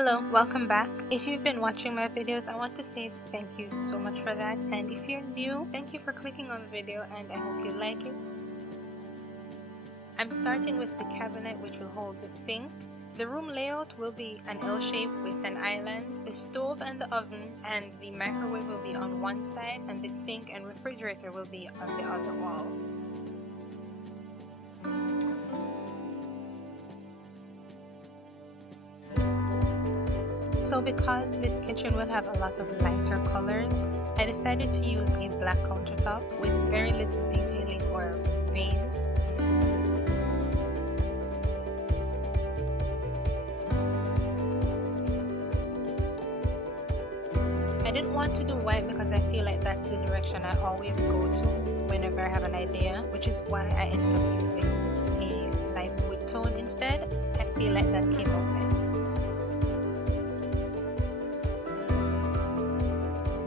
Hello, welcome back. If you've been watching my videos, I want to say thank you so much for that, and if you're new, thank you for clicking on the video and I hope you like it. I'm starting with the cabinet which will hold the sink. The room layout will be an L shape with an island. The stove and the oven and the microwave will be on one side, and the sink and refrigerator will be on the other wall. So because this kitchen will have a lot of lighter colors, I decided to use a black countertop with very little detailing or veins. I didn't want to do white because I feel like that's the direction I always go to whenever I have an idea, which is why I ended up using a light wood tone instead. I feel like that came out best.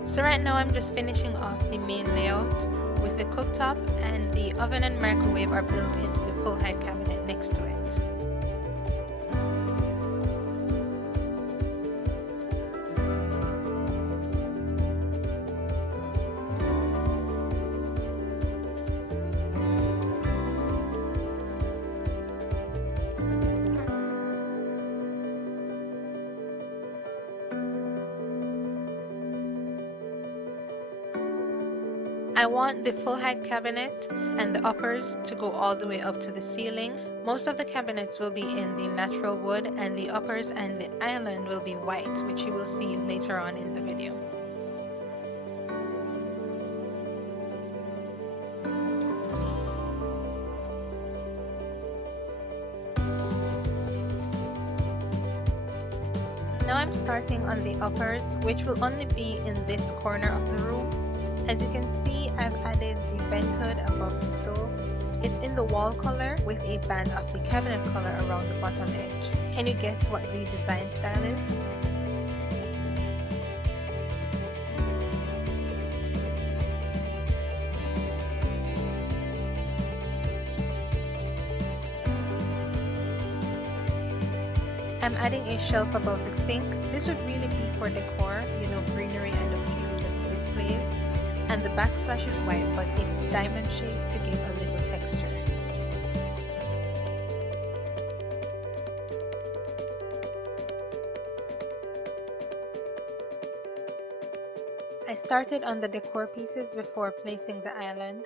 So right now I'm just finishing off the main layout with the cooktop, and the oven and microwave are built into the full height cabinet next to it. I want the full height cabinet and the uppers to go all the way up to the ceiling. Most of the cabinets will be in the natural wood, and the uppers and the island will be white, which you will see later on in the video. Now I'm starting on the uppers, which will only be in this corner of the room. As you can see, I've added the vent hood above the stove. It's in the wall color with a band of the cabinet color around the bottom edge. Can you guess what the design style is? I'm adding a shelf above the sink. This would really be for decor, greenery and a few little displays. And the backsplash is white, but it's diamond shaped to give a little texture. I started on the decor pieces before placing the island.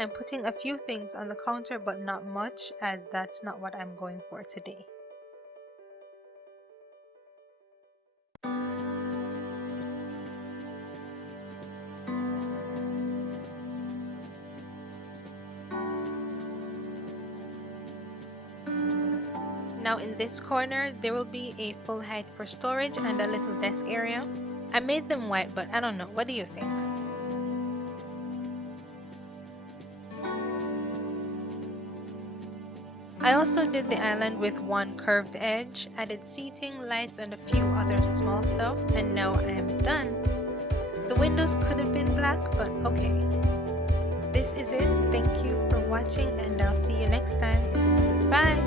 I'm putting a few things on the counter, but not much, as that's not what I'm going for today. Now in this corner, there will be a full height for storage and a little desk area. I made them white, but I don't know. What do you think? I also did the island with one curved edge, added seating, lights, and a few other small stuff, and now I am done. The windows could have been black, but okay. This is it. Thank you for watching, and I'll see you next time. Bye!